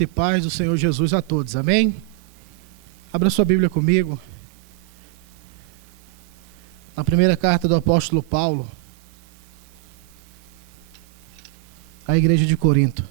Graça e paz do Senhor Jesus a todos, amém? Abra sua Bíblia comigo. Na primeira carta do apóstolo Paulo à igreja de Corinto.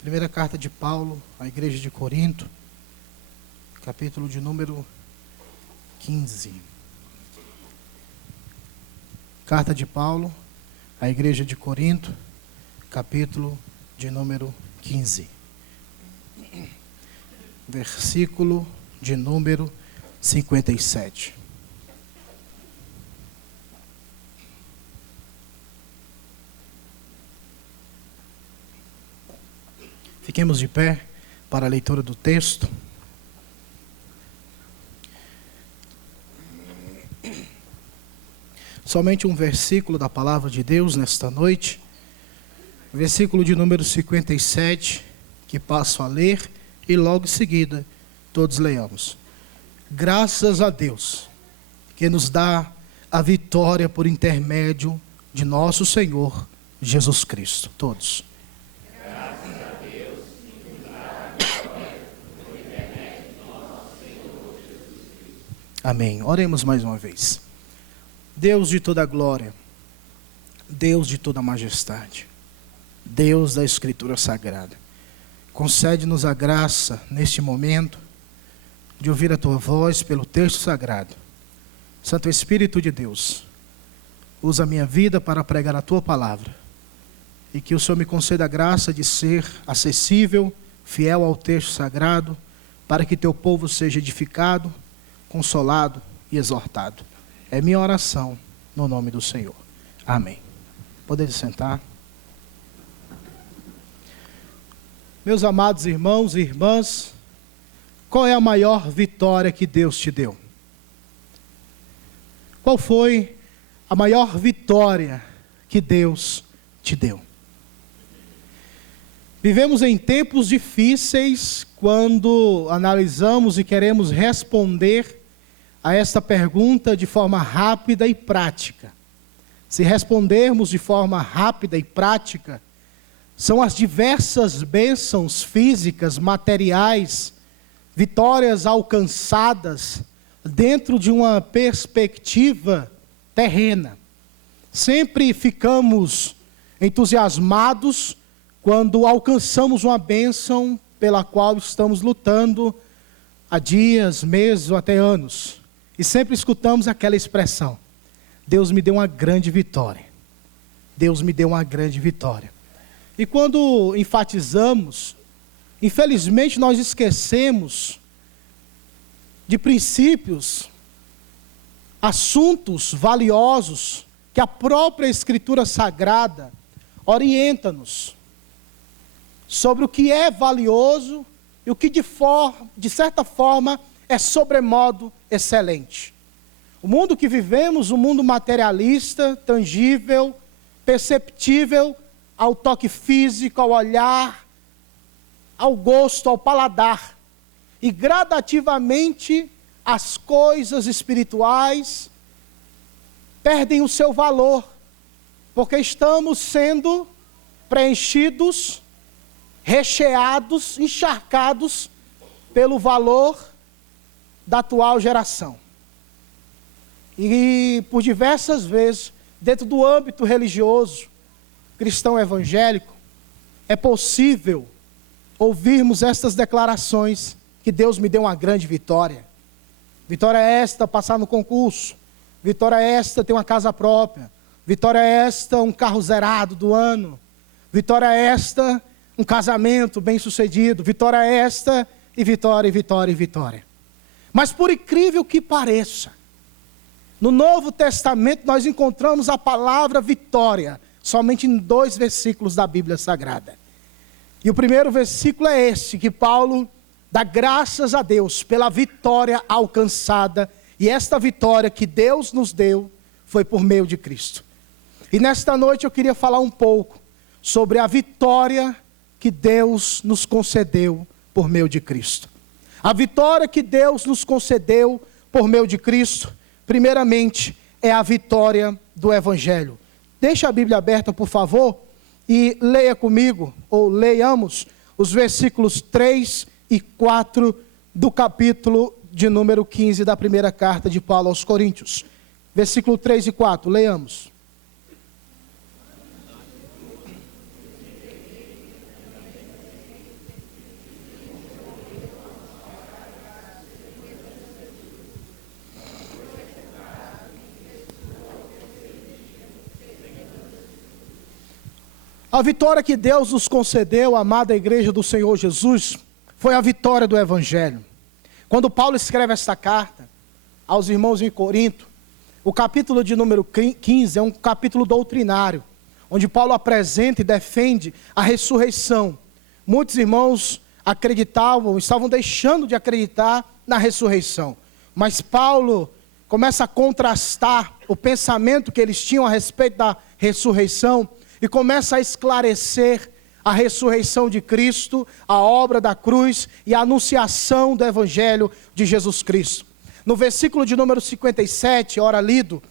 Primeira carta de Paulo à igreja de Corinto, capítulo de número 15. Carta de Paulo à igreja de Corinto, capítulo de número 15. Versículo de número 57. Fiquemos de pé para a leitura do texto. Somente um versículo da palavra de Deus nesta noite. Versículo de número 57, que passo a ler e logo em seguida todos leiamos. Graças a Deus, que nos dá a vitória por intermédio de nosso Senhor Jesus Cristo. Todos. Amém. Oremos mais uma vez. Deus de toda glória, Deus de toda majestade, Deus da Escritura Sagrada, concede-nos a graça neste momento de ouvir a Tua voz pelo texto sagrado. Santo Espírito de Deus, usa a minha vida para pregar a Tua palavra e que o Senhor me conceda a graça de ser acessível, fiel ao texto sagrado, para que Teu povo seja edificado, consolado e exortado. É minha oração no nome do Senhor. Amém. Podem sentar. Meus amados irmãos e irmãs, qual é a maior vitória que Deus te deu? Qual foi a maior vitória que Deus te deu? Vivemos em tempos difíceis quando analisamos e queremos responder a esta pergunta de forma rápida e prática. Se respondermos de forma rápida e prática, são as diversas bênçãos físicas, materiais, vitórias alcançadas dentro de uma perspectiva terrena. Sempre ficamos entusiasmados quando alcançamos uma bênção pela qual estamos lutando há dias, meses ou até anos. E sempre escutamos aquela expressão: Deus me deu uma grande vitória. Deus me deu uma grande vitória. E quando enfatizamos, infelizmente nós esquecemos de princípios, assuntos valiosos que a própria Escritura Sagrada orienta-nos sobre o que é valioso e o que de certa forma é sobremodo excelente. O mundo que vivemos, um mundo materialista, tangível, perceptível ao toque físico, ao olhar, ao gosto, ao paladar. E gradativamente as coisas espirituais perdem o seu valor, porque estamos sendo preenchidos, recheados, encharcados pelo valor da atual geração. E por diversas vezes, dentro do âmbito religioso, cristão evangélico, é possível ouvirmos estas declarações: que Deus me deu uma grande vitória. Vitória esta, passar no concurso. Vitória esta, ter uma casa própria. Vitória esta, um carro zerado do ano. Vitória esta, um casamento bem sucedido. Vitória esta, e vitória, e vitória, e vitória. Mas por incrível que pareça, no Novo Testamento nós encontramos a palavra vitória somente em 2 versículos da Bíblia Sagrada. E o primeiro versículo é este, que Paulo dá graças a Deus pela vitória alcançada. E esta vitória que Deus nos deu foi por meio de Cristo. E nesta noite eu queria falar um pouco sobre a vitória que Deus nos concedeu por meio de Cristo. A vitória que Deus nos concedeu por meio de Cristo, primeiramente, é a vitória do Evangelho. Deixa a Bíblia aberta, por favor, e leia comigo, ou leiamos, os versículos 3 e 4 do capítulo de número 15 da primeira carta de Paulo aos Coríntios. Versículo 3 e 4, leiamos. A vitória que Deus nos concedeu, amada igreja do Senhor Jesus, foi a vitória do Evangelho. Quando Paulo escreve esta carta aos irmãos em Corinto, o capítulo de número 15 é um capítulo doutrinário, onde Paulo apresenta e defende a ressurreição. Muitos irmãos acreditavam, estavam deixando de acreditar na ressurreição. Mas Paulo começa a contrastar o pensamento que eles tinham a respeito da ressurreição e começa a esclarecer a ressurreição de Cristo, a obra da cruz e a anunciação do Evangelho de Jesus Cristo. No versículo de número 57, ora lido,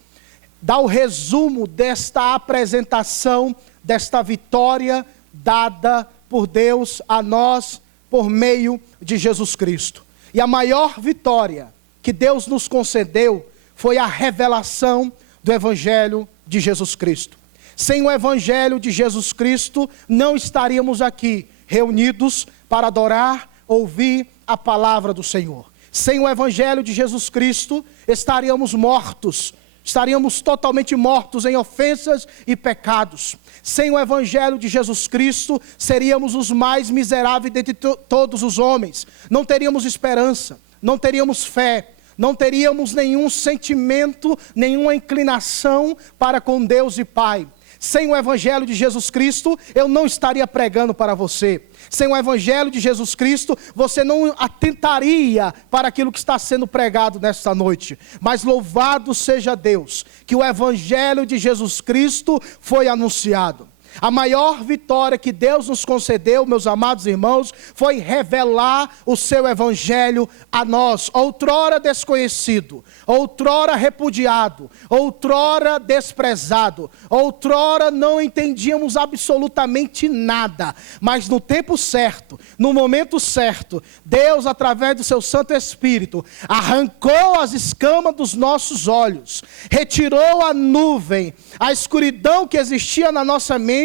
dá o resumo desta apresentação, desta vitória dada por Deus a nós por meio de Jesus Cristo. E a maior vitória que Deus nos concedeu foi a revelação do Evangelho de Jesus Cristo. Sem o Evangelho de Jesus Cristo, não estaríamos aqui reunidos para adorar, ouvir a palavra do Senhor. Sem o Evangelho de Jesus Cristo, estaríamos mortos, estaríamos totalmente mortos em ofensas e pecados. Sem o Evangelho de Jesus Cristo, seríamos os mais miseráveis dentre todos os homens. Não teríamos esperança, não teríamos fé, não teríamos nenhum sentimento, nenhuma inclinação para com Deus e Pai. Sem o Evangelho de Jesus Cristo, eu não estaria pregando para você. Sem o Evangelho de Jesus Cristo, você não atentaria para aquilo que está sendo pregado nesta noite. Mas louvado seja Deus, que o Evangelho de Jesus Cristo foi anunciado. A maior vitória que Deus nos concedeu, meus amados irmãos, foi revelar o seu Evangelho a nós, outrora desconhecido, outrora repudiado, outrora desprezado, outrora não entendíamos absolutamente nada, mas no tempo certo, no momento certo, Deus, através do seu Santo Espírito, arrancou as escamas dos nossos olhos, retirou a nuvem, a escuridão que existia na nossa mente,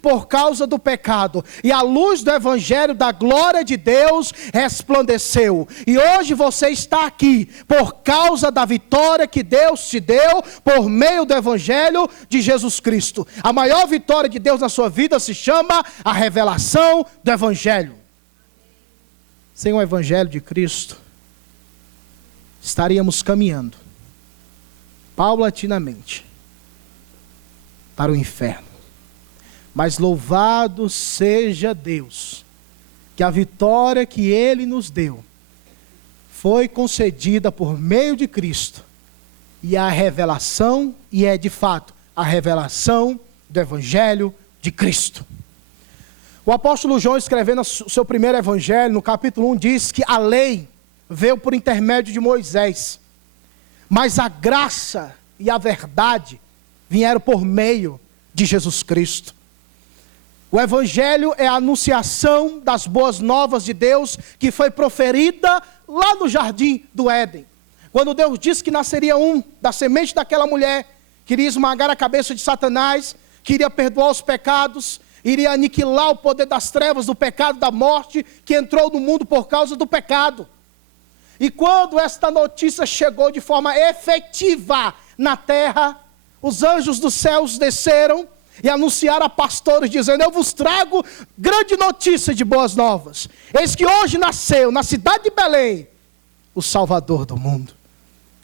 por causa do pecado, e a luz do Evangelho da glória de Deus resplandeceu, e hoje você está aqui, por causa da vitória que Deus te deu, por meio do Evangelho de Jesus Cristo. A maior vitória de Deus na sua vida se chama a revelação do Evangelho. Sem o Evangelho de Cristo, estaríamos caminhando, paulatinamente, para o inferno. Mas louvado seja Deus, que a vitória que Ele nos deu, foi concedida por meio de Cristo, e a revelação, e é de fato, a revelação do Evangelho de Cristo. O apóstolo João, escrevendo o seu primeiro Evangelho, no capítulo 1, diz que a lei veio por intermédio de Moisés, mas a graça e a verdade vieram por meio de Jesus Cristo. O Evangelho é a anunciação das boas novas de Deus, que foi proferida lá no jardim do Éden. Quando Deus disse que nasceria um da semente daquela mulher, que iria esmagar a cabeça de Satanás, que iria perdoar os pecados, iria aniquilar o poder das trevas, do pecado, da morte, que entrou no mundo por causa do pecado. E quando esta notícia chegou de forma efetiva na terra, os anjos dos céus desceram e anunciaram a pastores, dizendo: eu vos trago grande notícia de boas novas. Eis que hoje nasceu, na cidade de Belém, o Salvador do mundo.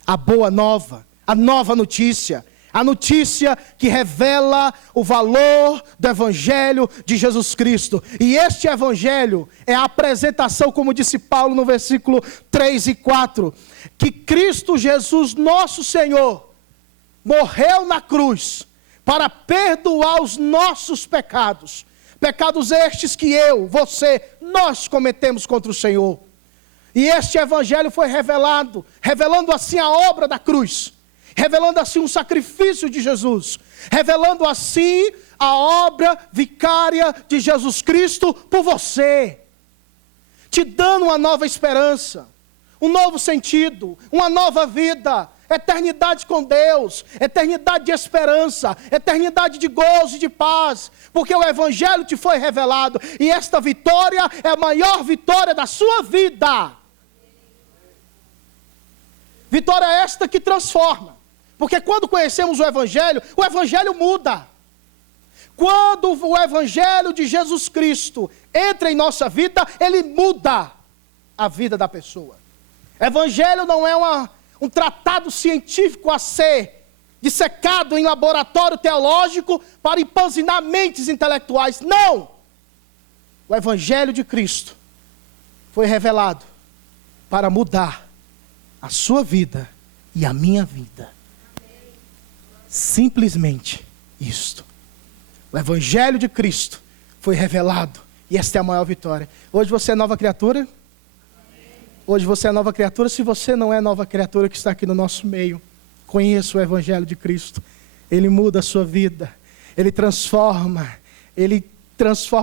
A boa nova, a nova notícia, a notícia que revela o valor do Evangelho de Jesus Cristo. E este Evangelho é a apresentação, como disse Paulo no versículo 3 e 4, que Cristo Jesus, nosso Senhor, morreu na cruz para perdoar os nossos pecados. Pecados estes que eu, você, nós cometemos contra o Senhor. E este evangelho foi revelado, revelando assim a obra da cruz, revelando assim um sacrifício de Jesus, revelando assim a obra vicária de Jesus Cristo por você, te dando uma nova esperança, um novo sentido, uma nova vida, eternidade com Deus, eternidade de esperança, eternidade de gozo e de paz, porque o evangelho te foi revelado, e esta vitória é a maior vitória da sua vida. Vitória esta que transforma, porque quando conhecemos o evangelho muda. Quando o evangelho de Jesus Cristo entra em nossa vida, ele muda a vida da pessoa. Evangelho não é um tratado científico a ser dissecado em laboratório teológico para empanzinar mentes intelectuais. Não! O evangelho de Cristo foi revelado para mudar a sua vida e a minha vida. Simplesmente isto. O evangelho de Cristo foi revelado e esta é a maior vitória. Hoje você é nova criatura? Hoje você é nova criatura. Se você não é nova criatura que está aqui no nosso meio, conheça o evangelho de Cristo. Ele muda a sua vida, ele transforma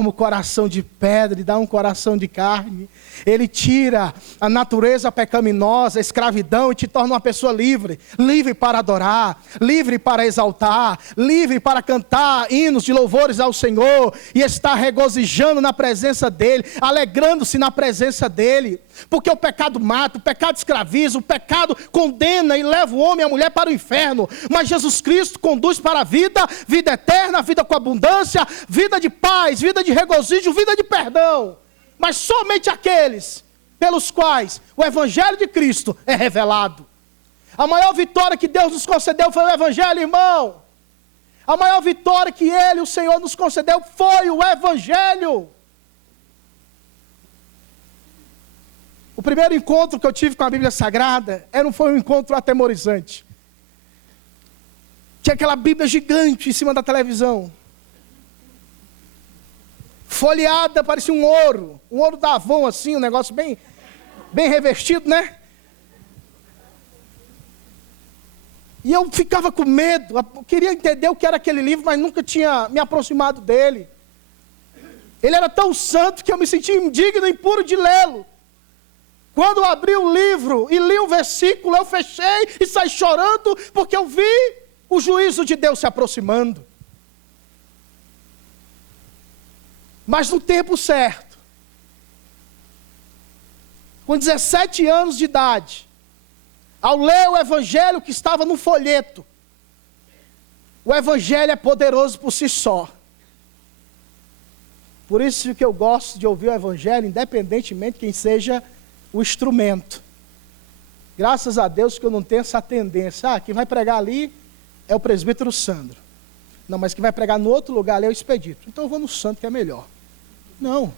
o coração de pedra e dá um coração de carne. Ele tira a natureza pecaminosa, a escravidão, e te torna uma pessoa livre. Livre para adorar, livre para exaltar, livre para cantar hinos de louvores ao Senhor, e estar regozijando na presença dEle, alegrando-se na presença dEle. Porque o pecado mata, o pecado escraviza, o pecado condena e leva o homem e a mulher para o inferno. Mas Jesus Cristo conduz para a vida, vida eterna, vida com abundância, vida de paz, vida de regozijo, vida de perdão. Mas somente aqueles pelos quais o evangelho de Cristo é revelado. A maior vitória que Deus nos concedeu foi o evangelho, irmão. A maior vitória que Ele, o Senhor, nos concedeu foi o evangelho. O primeiro encontro que eu tive com a Bíblia Sagrada foi um encontro atemorizante. Tinha aquela Bíblia gigante em cima da televisão. Folheada, parecia um ouro da Avon assim, um negócio bem revestido, né? E eu ficava com medo, eu queria entender o que era aquele livro, mas nunca tinha me aproximado dele. Ele era tão santo que eu me sentia indigno e impuro de lê-lo. Quando eu abri o livro e li um versículo, eu fechei e saí chorando, porque eu vi o juízo de Deus se aproximando. Mas no tempo certo, com 17 anos de idade, ao ler o evangelho que estava no folheto, o evangelho é poderoso por si só. Por isso que eu gosto de ouvir o evangelho, independentemente de quem seja o instrumento. Graças a Deus que eu não tenho essa tendência. Quem vai pregar ali é o presbítero Sandro. Não, mas quem vai pregar no outro lugar ali é o Expedito. Então eu vou no santo que é melhor. Não.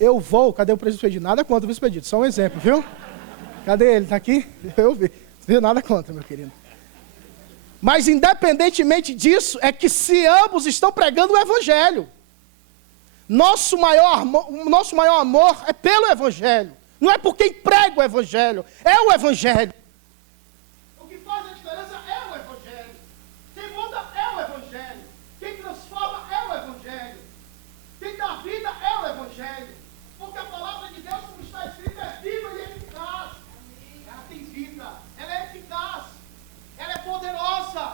Eu vou, cadê o presbítero Expedito? Nada contra o Expedito, só um exemplo, viu? Cadê ele? Está aqui? Eu vi. Não viu nada contra, meu querido. Mas independentemente disso, é que se ambos estão pregando o evangelho. Nosso maior amor é pelo evangelho. Não é por quem prega o evangelho, é o evangelho. O que faz a diferença é o evangelho. Quem muda é o evangelho. Quem transforma é o evangelho. Quem dá vida é o evangelho. Porque a palavra de Deus, como está escrita, é viva e eficaz. Ela tem vida, ela é eficaz, ela é poderosa,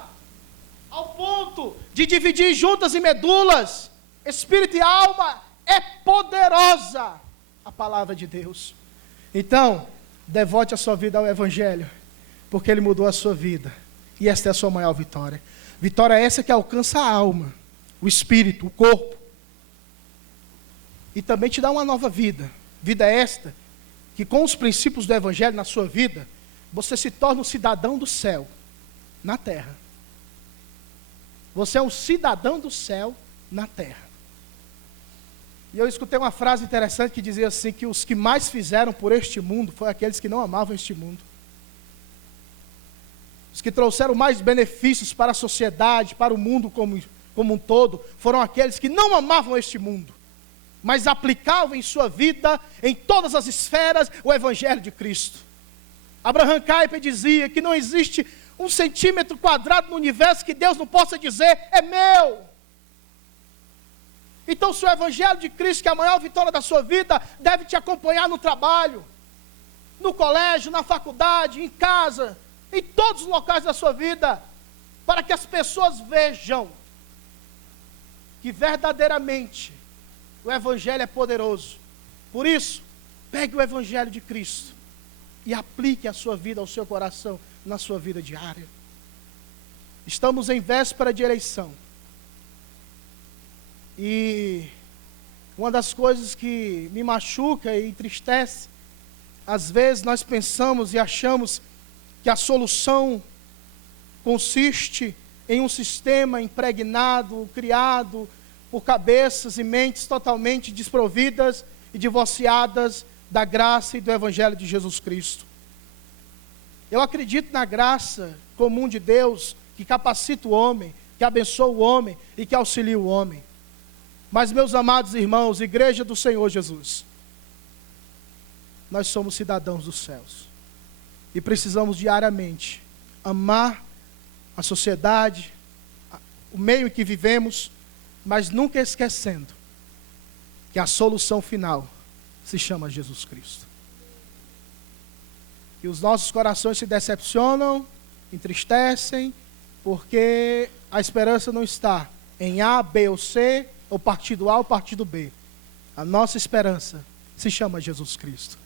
ao ponto de dividir juntas e medulas, espírito e alma. É poderosa a palavra de Deus. Então, devote a sua vida ao evangelho, porque ele mudou a sua vida, e esta é a sua maior vitória. Vitória essa que alcança a alma, o espírito, o corpo, e também te dá uma nova vida. Vida esta que, com os princípios do evangelho na sua vida, você se torna um cidadão do céu na terra. Você é um cidadão do céu na terra. E eu escutei uma frase interessante que dizia assim, que os que mais fizeram por este mundo foram aqueles que não amavam este mundo. os que trouxeram mais benefícios para a sociedade, para o mundo como um todo, foram aqueles que não amavam este mundo, mas aplicavam em sua vida, em todas as esferas, o Evangelho de Cristo. Abraham Kuyper dizia que não existe 1 centímetro quadrado no universo que Deus não possa dizer, é meu. Então, se o Evangelho de Cristo, que é a maior vitória da sua vida, deve te acompanhar no trabalho, no colégio, na faculdade, em casa, em todos os locais da sua vida, para que as pessoas vejam que verdadeiramente o Evangelho é poderoso. Por isso, pegue o Evangelho de Cristo e aplique a sua vida, ao seu coração, na sua vida diária. Estamos em véspera de eleição. E uma das coisas que me machuca e entristece, às vezes nós pensamos e achamos que a solução consiste em um sistema impregnado, criado por cabeças e mentes totalmente desprovidas e divorciadas da graça e do Evangelho de Jesus Cristo. Eu acredito na graça comum de Deus, que capacita o homem, que abençoa o homem e que auxilia o homem. Mas, meus amados irmãos, Igreja do Senhor Jesus, nós somos cidadãos dos céus e precisamos diariamente amar a sociedade, o meio em que vivemos, mas nunca esquecendo que a solução final se chama Jesus Cristo. Que os nossos corações se decepcionam, entristecem, porque a esperança não está em A, B ou C, ou partido A ou partido B. A nossa esperança se chama Jesus Cristo.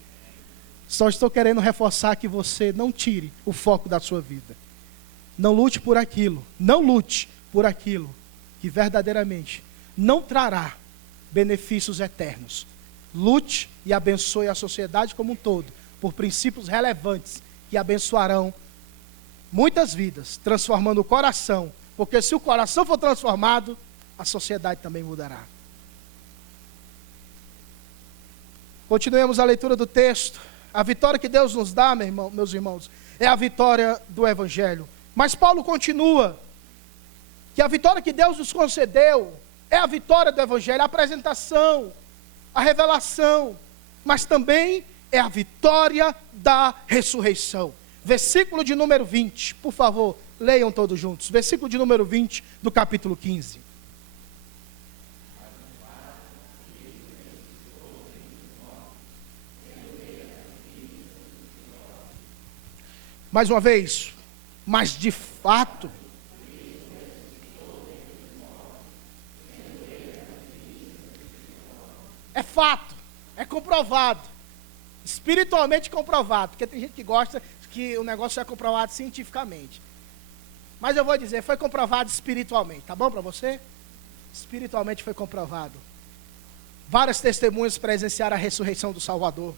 Só estou querendo reforçar que você não tire o foco da sua vida. Não lute por aquilo, não lute por aquilo que verdadeiramente não trará benefícios eternos. Lute e abençoe a sociedade como um todo, por princípios relevantes que abençoarão muitas vidas, transformando o coração, porque se o coração for transformado, a sociedade também mudará. Continuemos a leitura do texto. A vitória que Deus nos dá, meus irmãos, é a vitória do Evangelho. Mas Paulo continua, que a vitória que Deus nos concedeu é a vitória do Evangelho, a apresentação, a revelação, mas também é a vitória da ressurreição. Versículo de número 20, por favor, leiam todos juntos. Versículo de número 20 do capítulo 15. Mais uma vez, mas de fato, é fato, é comprovado, espiritualmente comprovado, porque tem gente que gosta que o negócio é comprovado cientificamente. Mas eu vou dizer, foi comprovado espiritualmente, tá bom para você? Espiritualmente foi comprovado. Várias testemunhas presenciaram a ressurreição do Salvador.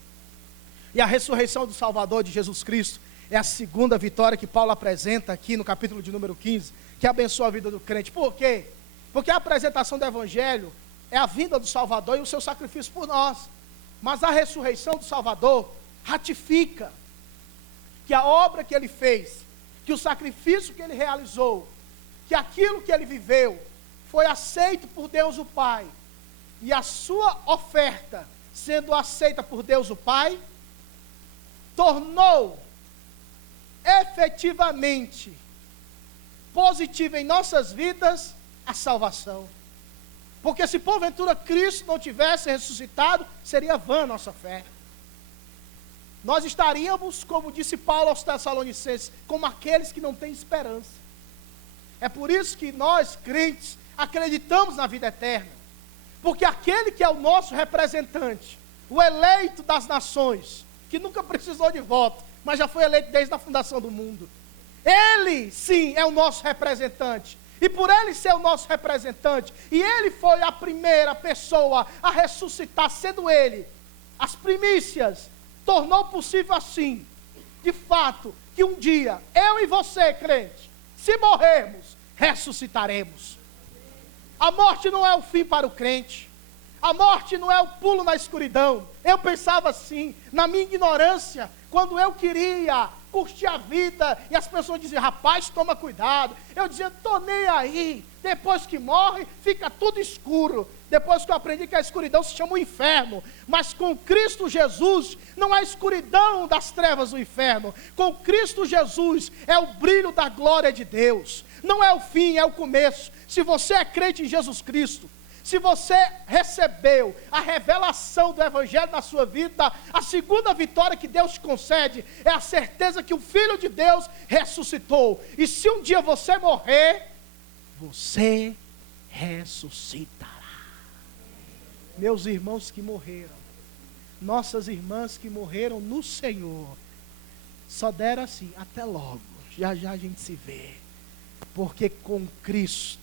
E a ressurreição do Salvador de Jesus Cristo é a segunda vitória que Paulo apresenta aqui no capítulo de número 15, que abençoa a vida do crente. Por quê? Porque a apresentação do Evangelho é a vinda do Salvador e o seu sacrifício por nós. Mas a ressurreição do Salvador ratifica que a obra que ele fez, que o sacrifício que ele realizou, que aquilo que ele viveu, foi aceito por Deus o Pai. E a sua oferta, sendo aceita por Deus o Pai, tornou efetivamente positiva em nossas vidas a salvação. Porque se porventura Cristo não tivesse ressuscitado, seria vã a nossa fé. Nós estaríamos, como disse Paulo aos Tessalonicenses, como aqueles que não têm esperança. É por isso que nós, crentes, acreditamos na vida eterna. Porque aquele que é o nosso representante, o eleito das nações, que nunca precisou de voto, mas já foi eleito desde a fundação do mundo. Ele, sim, é o nosso representante. E por ele ser o nosso representante, e ele foi a primeira pessoa a ressuscitar, sendo ele as primícias, tornou possível assim, de fato, que um dia, eu e você, crente, se morrermos, ressuscitaremos. A morte não é o fim para o crente. A morte não é o pulo na escuridão. Eu pensava assim, na minha ignorância, quando eu queria curtir a vida, e as pessoas diziam, rapaz, toma cuidado. Eu dizia, tô nem aí, depois que morre, fica tudo escuro. Depois que eu aprendi que a escuridão se chama o inferno, mas com Cristo Jesus, não há escuridão das trevas do inferno. Com Cristo Jesus, é o brilho da glória de Deus. Não é o fim, é o começo. Se você é crente em Jesus Cristo, se você recebeu a revelação do Evangelho na sua vida, a segunda vitória que Deus te concede é a certeza que o Filho de Deus ressuscitou. E se um dia você morrer, você ressuscitará. Meus irmãos que morreram, nossas irmãs que morreram no Senhor, só deram assim, até logo, já já a gente se vê. Porque com Cristo,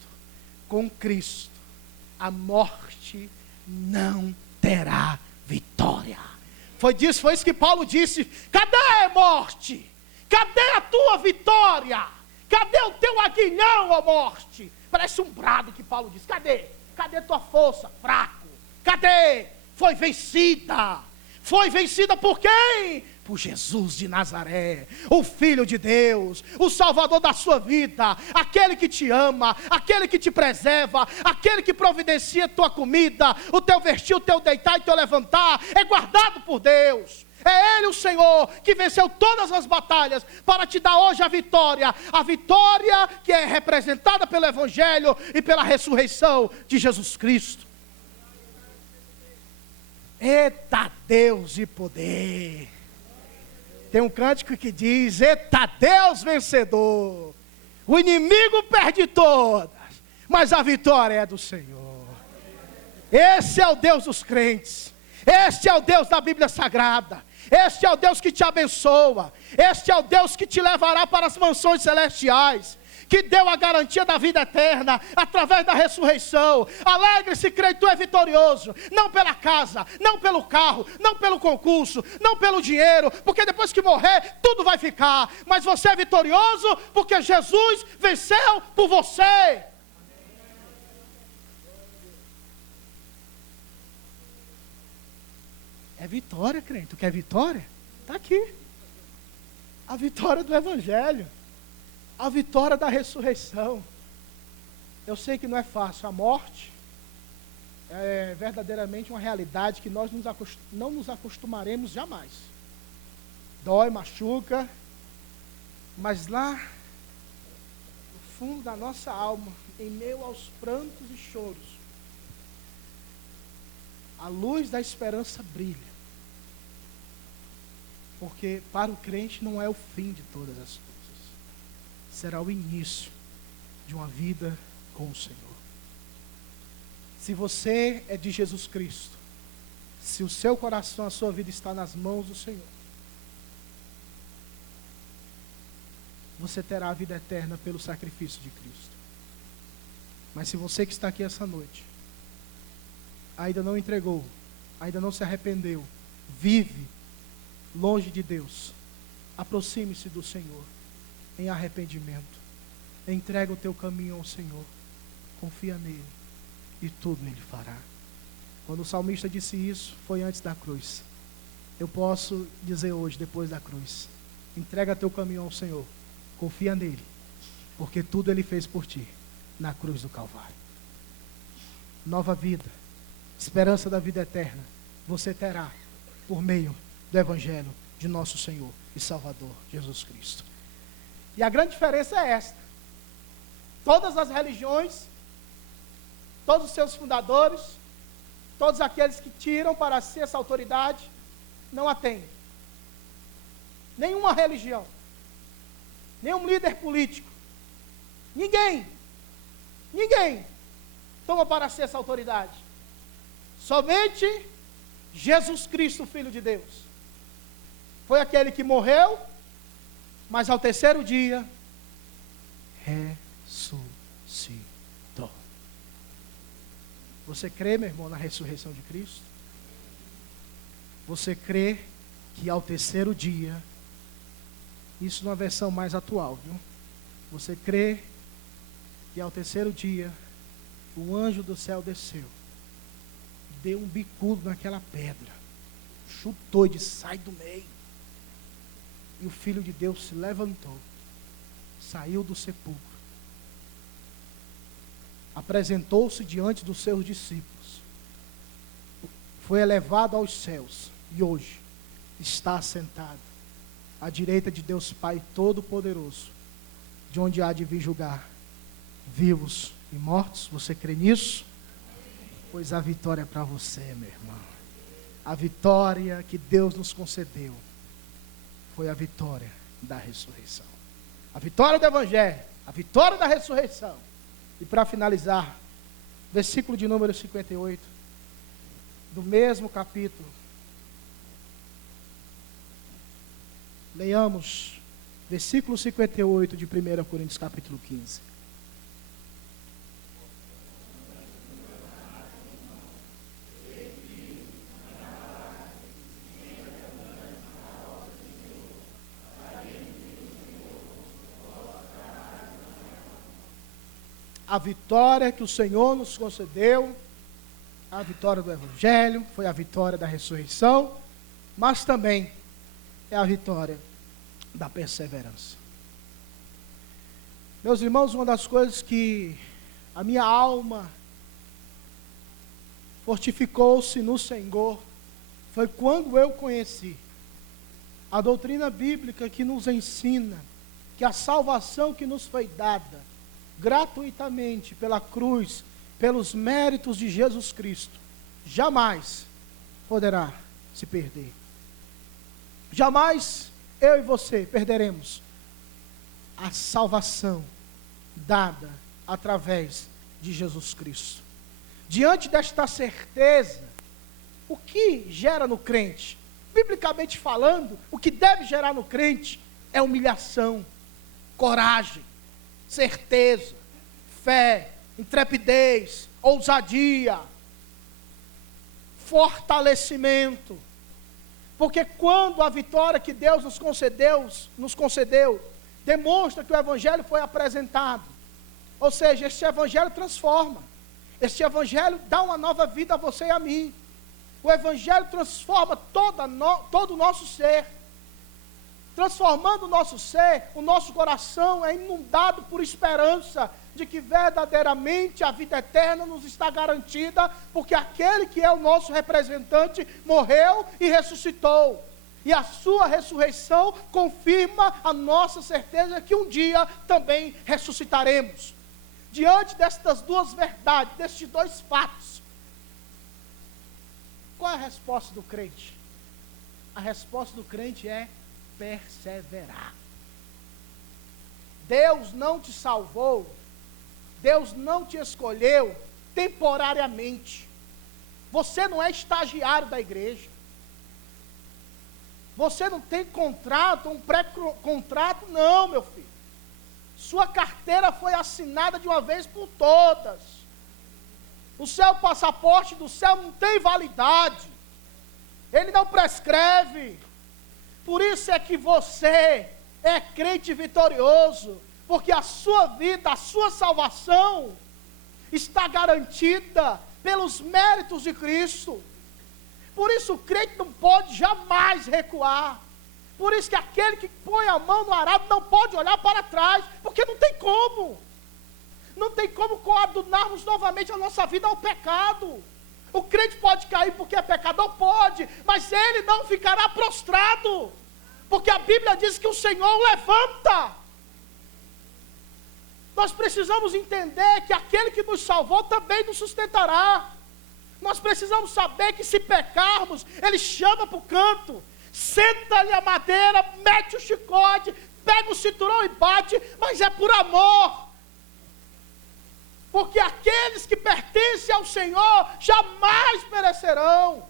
a morte não terá vitória. Foi isso que Paulo disse. Cadê, morte? Cadê a tua vitória? Cadê o teu aguilhão, ó morte? Parece um brado que Paulo diz. Cadê? Cadê tua força? Fraco. Cadê? Foi vencida. Foi vencida por quem? Por Jesus de Nazaré, o Filho de Deus, o Salvador da sua vida, aquele que te ama, aquele que te preserva, aquele que providencia a tua comida, o teu vestir, o teu deitar e o teu levantar, é guardado por Deus. É Ele o Senhor que venceu todas as batalhas para te dar hoje a vitória que é representada pelo Evangelho e pela ressurreição de Jesus Cristo. Eita Deus de poder! Tem um cântico que diz, eita Deus vencedor, o inimigo perde todas, mas a vitória é do Senhor. Esse é o Deus dos crentes, este é o Deus da Bíblia Sagrada, este é o Deus que te abençoa, este é o Deus que te levará para as mansões celestiais, que deu a garantia da vida eterna, através da ressurreição. Alegre-se, crente, tu é vitorioso, não pela casa, não pelo carro, não pelo concurso, não pelo dinheiro, porque depois que morrer, tudo vai ficar, mas você é vitorioso, porque Jesus venceu por você. É vitória, crente, tu quer vitória? Está aqui, a vitória do Evangelho, a vitória da ressurreição. Eu sei que não é fácil, a morte é verdadeiramente uma realidade que nós não nos acostumaremos jamais. Dói, machuca, mas lá no fundo da nossa alma, em meio aos prantos e choros, a luz da esperança brilha. Porque para o crente não é o fim de todas as coisas, será o início de uma vida com o Senhor. Se você é de Jesus Cristo, se o seu coração, a sua vida está nas mãos do Senhor, você terá a vida eterna pelo sacrifício de Cristo. Mas se você que está aqui essa noite ainda não entregou, ainda não se arrependeu, vive longe de Deus, aproxime-se do Senhor em arrependimento, entrega o teu caminho ao Senhor, confia nele e tudo ele fará. Quando o salmista disse isso, foi antes da cruz. Eu posso dizer hoje, depois da cruz, entrega teu caminho ao Senhor, confia nele, porque tudo ele fez por ti na cruz do Calvário. Nova vida, esperança da vida eterna, você terá por meio do Evangelho de nosso Senhor e Salvador Jesus Cristo. E a grande diferença é esta: todas as religiões, todos os seus fundadores, todos aqueles que tiram para si essa autoridade, não a têm. Nenhuma religião, nenhum líder político, ninguém toma para si essa autoridade. Somente Jesus Cristo, Filho de Deus, foi aquele que morreu, mas ao terceiro dia ressuscitou. Você crê, meu irmão, na ressurreição de Cristo? Você crê que ao terceiro dia, isso numa versão mais atual, viu? Você crê que ao terceiro dia, o anjo do céu desceu, deu um bicudo naquela pedra, chutou e disse: sai do meio. E o Filho de Deus se levantou, saiu do sepulcro, apresentou-se diante dos seus discípulos, foi elevado aos céus e hoje está assentado à direita de Deus Pai Todo-Poderoso, de onde há de vir julgar vivos e mortos. Você crê nisso? Pois a vitória é para você, meu irmão. A vitória que Deus nos concedeu foi a vitória da ressurreição. A vitória do Evangelho, a vitória da ressurreição. E para finalizar, versículo de número 58, do mesmo capítulo. Leiamos versículo 58 de 1 Coríntios capítulo 15. A vitória que o Senhor nos concedeu, a vitória do Evangelho, foi a vitória da ressurreição, mas também é a vitória da perseverança. Meus irmãos, uma das coisas que a minha alma fortificou-se no Senhor foi quando eu conheci a doutrina bíblica que nos ensina que a salvação que nos foi dada gratuitamente pela cruz, pelos méritos de Jesus Cristo, jamais poderá se perder. Jamais eu e você perderemos a salvação dada através de Jesus Cristo. Diante desta certeza, o que gera no crente? Biblicamente falando, o que deve gerar no crente é humilhação, coragem, certeza, fé, intrepidez, ousadia, fortalecimento. Porque quando a vitória que Deus nos concedeu, demonstra que o Evangelho foi apresentado. Ou seja, este Evangelho transforma. Este Evangelho dá uma nova vida a você e a mim. O Evangelho transforma todo o nosso ser. Transformando o nosso ser, o nosso coração é inundado por esperança de que verdadeiramente a vida eterna nos está garantida, porque aquele que é o nosso representante morreu e ressuscitou. E a sua ressurreição confirma a nossa certeza que um dia também ressuscitaremos. Diante destas duas verdades, destes dois fatos, qual é a resposta do crente? A resposta do crente é perseverar. Deus não te salvou, Deus não te escolheu temporariamente. Você não é estagiário da igreja. Você não tem contrato, um pré-contrato, não, meu filho. Sua carteira foi assinada de uma vez por todas. O seu passaporte do céu não tem validade. Ele não prescreve. Por isso é que você é crente vitorioso, porque a sua vida, a sua salvação está garantida pelos méritos de Cristo. Por isso o crente não pode jamais recuar. Por isso que aquele que põe a mão no arado não pode olhar para trás, porque não tem como. Não tem como coadunarmos novamente a nossa vida ao pecado. O crente pode cair porque é pecador? Pode, mas ele não ficará prostrado, porque a Bíblia diz que o Senhor o levanta. Nós precisamos entender que aquele que nos salvou também nos sustentará. Nós precisamos saber que se pecarmos, Ele chama para o canto, senta-lhe a madeira, mete o chicote, pega o cinturão e bate, mas é por amor. Porque aqueles que pertencem ao Senhor jamais perecerão.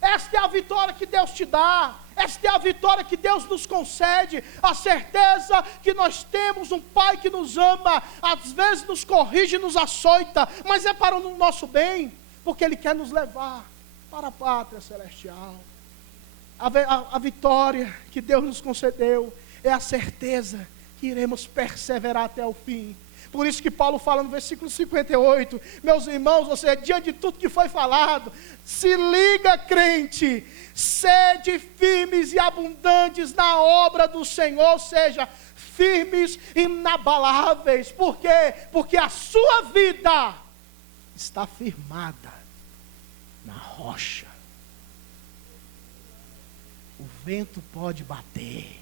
Esta é a vitória que Deus te dá. Esta é a vitória que Deus nos concede. A certeza que nós temos um Pai que nos ama. Às vezes nos corrige e nos açoita, mas é para o nosso bem, porque Ele quer nos levar para a pátria celestial. A vitória que Deus nos concedeu é a certeza que iremos perseverar até o fim. Por isso que Paulo fala no versículo 58, meus irmãos, ou seja, diante de tudo que foi falado, se liga, crente, sede firmes e abundantes na obra do Senhor, ou seja, firmes e inabaláveis. Por quê? Porque a sua vida está firmada na rocha. O vento pode bater,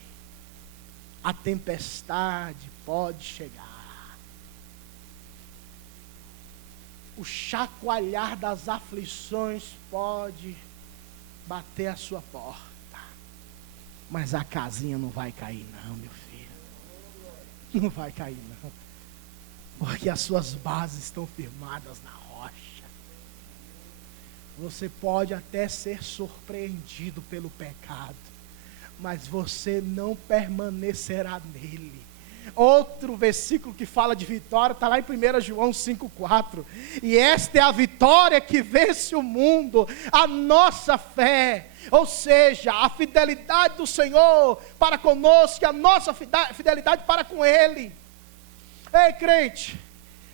a tempestade pode chegar, o chacoalhar das aflições pode bater a sua porta, mas a casinha não vai cair não, meu filho. Não vai cair não, porque as suas bases estão firmadas na rocha. Você pode até ser surpreendido pelo pecado, mas você não permanecerá nele. Outro versículo que fala de vitória está lá em 1 João 5,4. E esta é a vitória que vence o mundo, a nossa fé. Ou seja, a fidelidade do Senhor para conosco, a nossa fidelidade para com Ele. Ei, crente,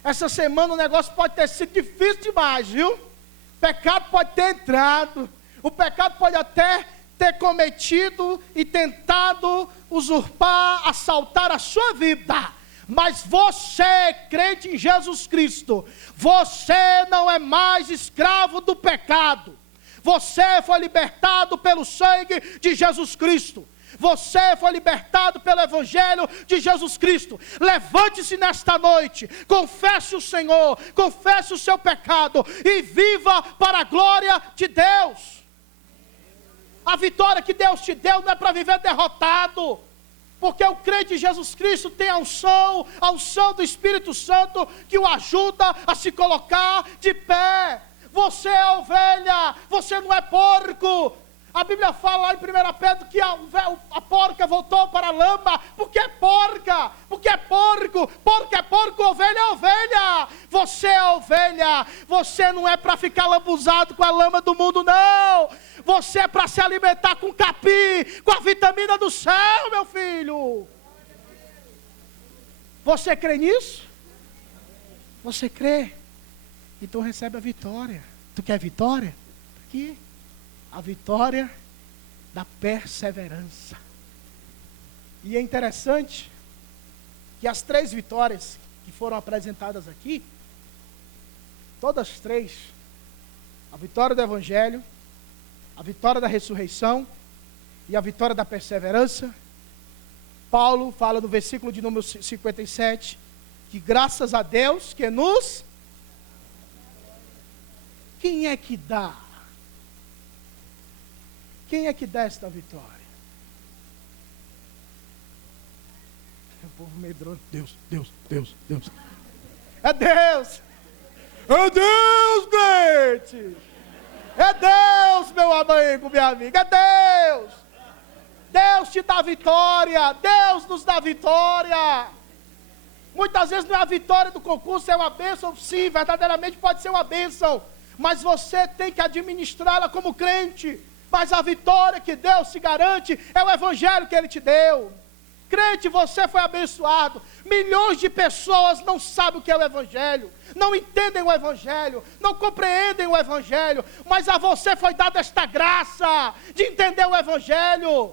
essa semana o negócio pode ter sido difícil demais, viu? O pecado pode ter entrado, o pecado pode até ter cometido e tentado usurpar, assaltar a sua vida, mas você, crente em Jesus Cristo, você não é mais escravo do pecado, você foi libertado pelo sangue de Jesus Cristo, você foi libertado pelo Evangelho de Jesus Cristo. Levante-se nesta noite, confesse o Senhor, confesse o seu pecado e viva para a glória de Deus. A vitória que Deus te deu não é para viver derrotado, porque o crente em Jesus Cristo tem a unção do Espírito Santo que o ajuda a se colocar de pé. Você é ovelha, você não é porco. A Bíblia fala lá em 1 Pedro que a porca voltou para a lama. Por que porca? Porque é porco. Porco é porco, ovelha é ovelha. Você é ovelha. Você não é para ficar lambuzado com a lama do mundo, não. Você é para se alimentar com capim, com a vitamina do céu, meu filho. Você crê nisso? Você crê? Então recebe a vitória. Tu quer vitória? Aqui. A vitória da perseverança. E é interessante que as 3 vitórias que foram apresentadas aqui, todas 3, a vitória do Evangelho, a vitória da ressurreição e a vitória da perseverança, Paulo fala no versículo de número 57, que graças a Deus que nos... Quem é que dá? Quem é que dá esta vitória? O povo medroso. Deus. É Deus. É Deus, gente. É Deus, meu amigo, minha amiga. É Deus. Deus te dá vitória. Deus nos dá vitória. Muitas vezes não é a vitória do concurso, é uma bênção. Sim, verdadeiramente pode ser uma bênção. Mas você tem que administrá-la como crente. Mas a vitória que Deus te garante é o Evangelho que Ele te deu. Crente, você foi abençoado. Milhões de pessoas não sabem o que é o Evangelho, não entendem o Evangelho, não compreendem o Evangelho, mas a você foi dada esta graça de entender o Evangelho.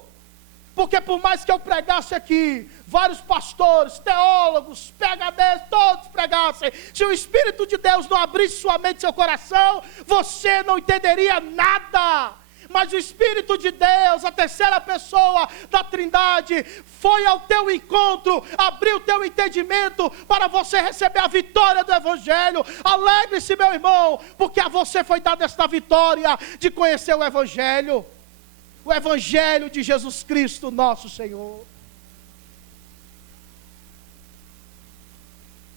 Porque por mais que eu pregasse aqui, vários pastores, teólogos, PhDs, todos pregassem, se o Espírito de Deus não abrisse sua mente e seu coração, você não entenderia nada. Mas o Espírito de Deus, a terceira pessoa da Trindade, foi ao teu encontro, abriu o teu entendimento para você receber a vitória do Evangelho. Alegre-se, meu irmão, porque a você foi dada esta vitória de conhecer o Evangelho de Jesus Cristo, nosso Senhor.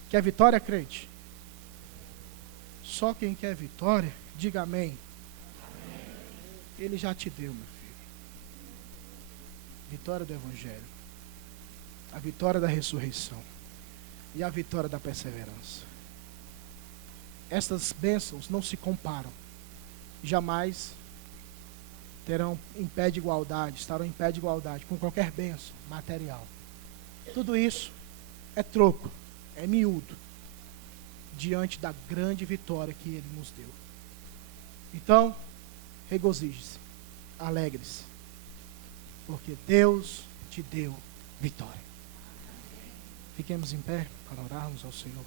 Quer vitória, crente? Só quem quer vitória, diga amém. Ele já te deu, meu filho. Vitória do Evangelho, a vitória da ressurreição e a vitória da perseverança. Estas bênçãos não se comparam. Jamais terão em pé de igualdade, estarão em pé de igualdade com qualquer bênção material. Tudo isso é troco, é miúdo diante da grande vitória que Ele nos deu. Então, regozije-se, alegre-se, porque Deus te deu vitória. Fiquemos em pé para orarmos ao Senhor.